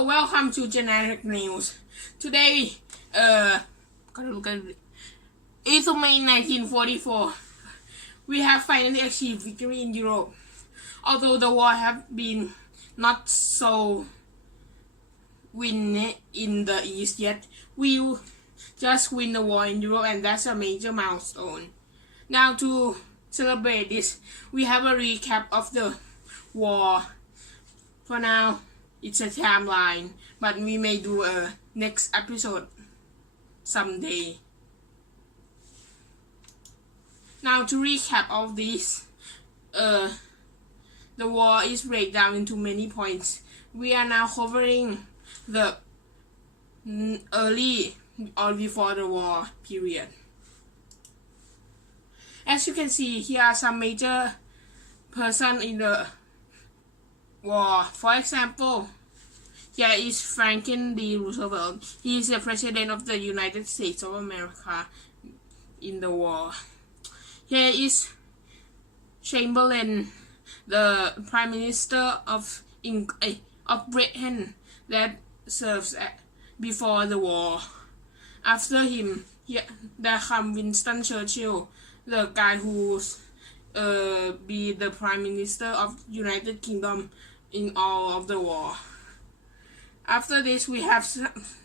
Hello, welcome to Generic News. Today, gotta look at it. It's May 1944. We have finally achieved victory in Europe. Although the war have been not so win in the East yet, we just win the war in Europe, and that's a major milestone. Now to celebrate this, we have a recap of the war. For now, it's a timeline, but we may do a next episode someday. Now to recap all this, the war is break down into many points. We are now covering the early or before the war period. As you can see, here are some major persons in the war. For example, here is Franklin D. Roosevelt. He is the President of the United States of America in the war. Here is Chamberlain, the Prime Minister of Britain that serves before the war. After him, there comes Winston Churchill, the guy who be the Prime Minister of United Kingdom in all of the war. After this, we have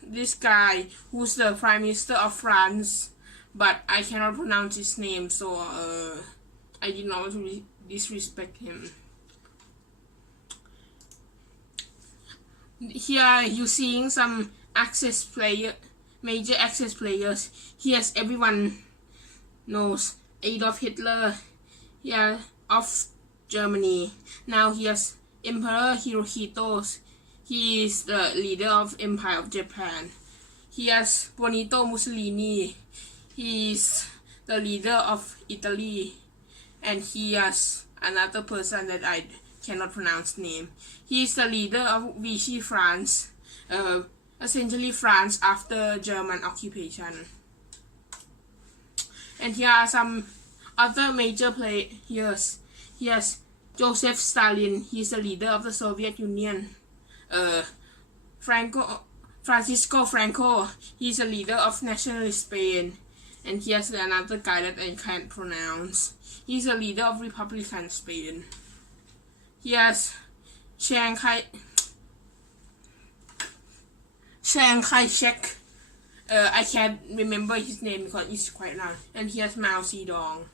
this guy who's the Prime Minister of France, but I cannot pronounce his name, so I did not want to disrespect him. Here you're seeing some major access players. Here's everyone knows Adolf Hitler, here of Germany. Now here's Emperor Hirohito. He is the leader of Empire of Japan. Here's Benito Mussolini. He is the leader of Italy. And here's another person that I cannot pronounce name. He is the leader of Vichy France, essentially France after German occupation. And here are some other major players. Here's Joseph Stalin. He's the leader of the Soviet Union. Francisco Franco. He's the leader of nationalist Spain. And here's another guy that I can't pronounce. He's the leader of Republican Spain. Here's Chiang Kai-shek. I can't remember his name because it's quite long. And here's Mao Zedong.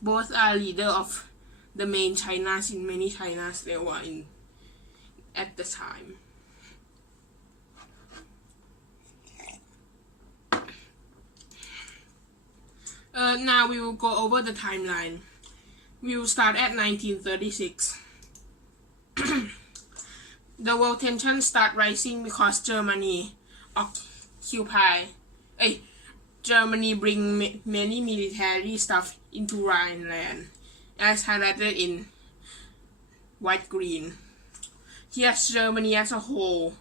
Both are leader of the main Chinas in many Chinas they were in at the time. Now we will go over the timeline. We will start at 1936. The world tensions start rising because Germany bring many military stuff into Rhineland, as highlighted in white-green. Here's Germany as a whole.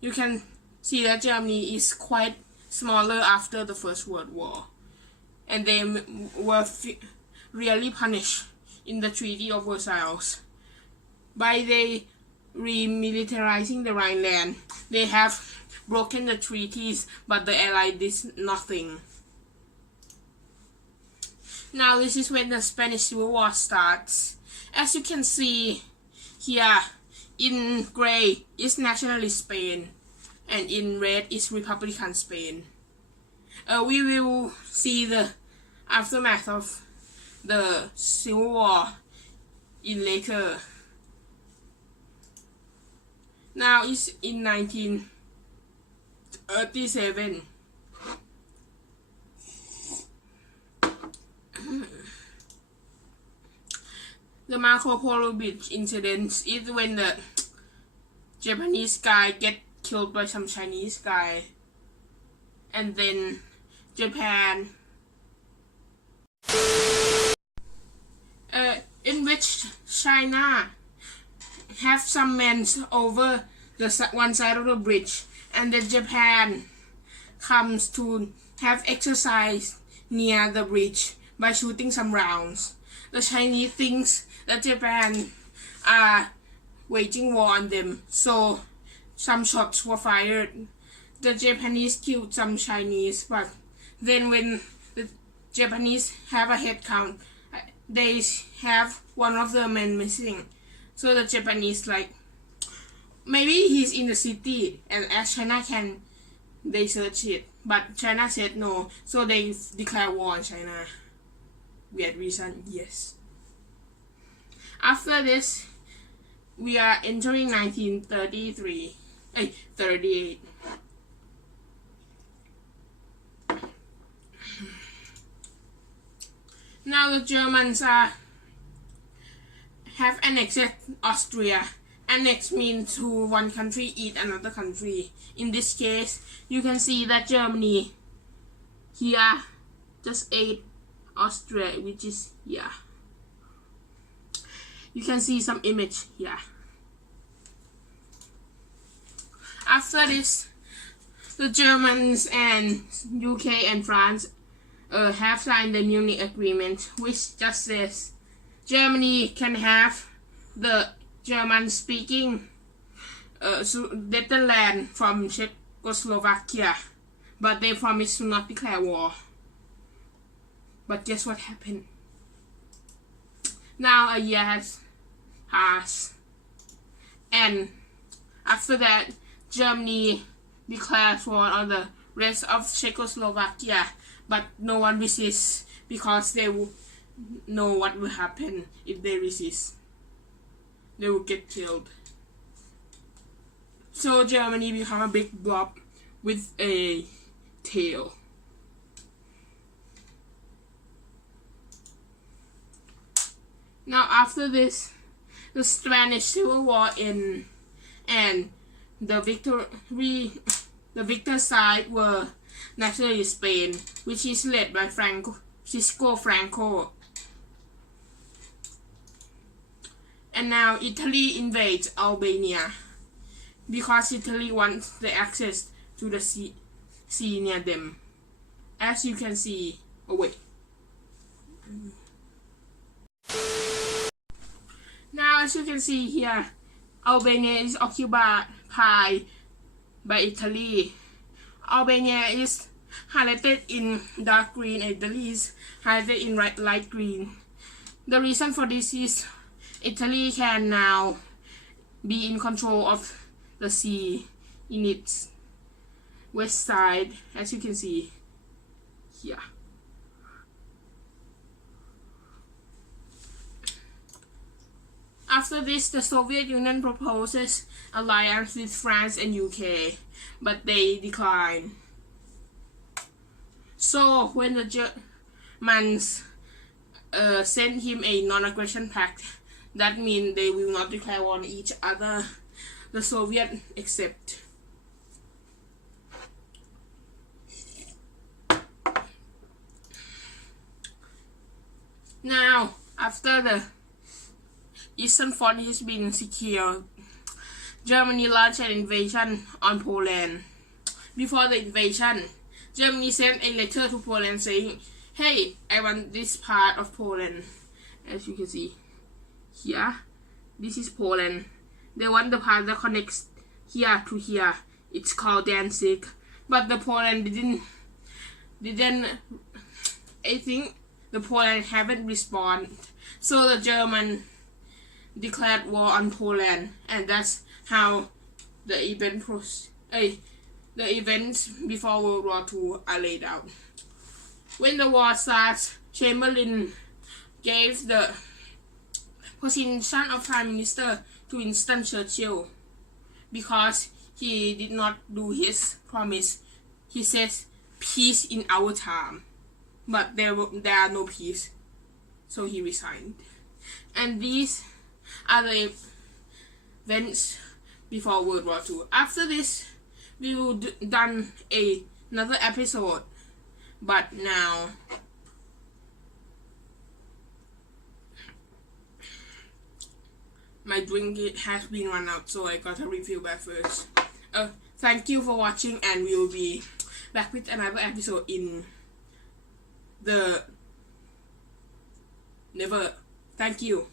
You can see that Germany is quite smaller after the First World War, and they were really punished in the Treaty of Versailles. By remilitarizing the Rhineland, they have broken the treaties, but the Allies did nothing. Now this is when the Spanish Civil War starts. As you can see here, in gray is nationalist Spain, and in red is Republican Spain. We will see the aftermath of the Civil War in later. Now it's in 1937. The Marco Polo Bridge incident is when the Japanese guy get killed by some Chinese guy, and then Japan, in which China have some men over the one side of the bridge, and then Japan comes to have exercise near the bridge by shooting some rounds. The Chinese thinks that Japan are waging war on them, so some shots were fired. The Japanese killed some Chinese, but then when the Japanese have a head count, they have one of the men missing. So the Japanese like, maybe he's in the city, and as China can, they search it. But China said no, so they declare war on China. Weird reason, yes. After this, we are entering 38. Now the Germans have annexed Austria. Annex means to one country eat another country. In this case, you can see that Germany here just ate Austria, which is here. You can see some image here. After this, the Germans and UK and France have signed the Munich Agreement, which just says Germany can have the German-speaking land from Czechoslovakia, but they promised to not declare war. But guess what happened? Now a year has passed, and after that, Germany declares war on the rest of Czechoslovakia, but no one resists because they will know what will happen if they resist. They will get killed. So Germany become a big blob with a tail. Now after this, the Spanish Civil War ends, and the victor side were naturally Spain, which is led by Francisco Franco. And now Italy invades Albania because Italy wants the access to the sea near them. As you can see, oh wait. Now as you can see here, Albania is occupied by Italy. Albania is highlighted in dark green and Italy is highlighted in light green. The reason for this is Italy can now be in control of the sea in its west side, as you can see here. After this, the Soviet Union proposes alliance with France and UK, but they decline. So when the Germans send him a non-aggression pact, that means they will not declare war on each other. The Soviet accept. Now, after the Eastern Front has been secured, Germany launched an invasion on Poland. Before the invasion, Germany sent a letter to Poland saying, "Hey, I want this part of Poland." As you can see here, this is Poland. They want the part that connects here to here. It's called Danzig, but the Poland didn't. I think the Poland haven't responded. So the German declared war on Poland, and that's how the events before World War II are laid out. When the war starts, Chamberlain gave the position of Prime Minister to Winston Churchill because he did not do his promise. He says peace in our time, but there are no peace, so he resigned. And these are the events before World War II. After this, we will done another episode, but now my drink has been run out, so I gotta refill that first. Thank you for watching, and we will be back with another episode in the never. Thank you.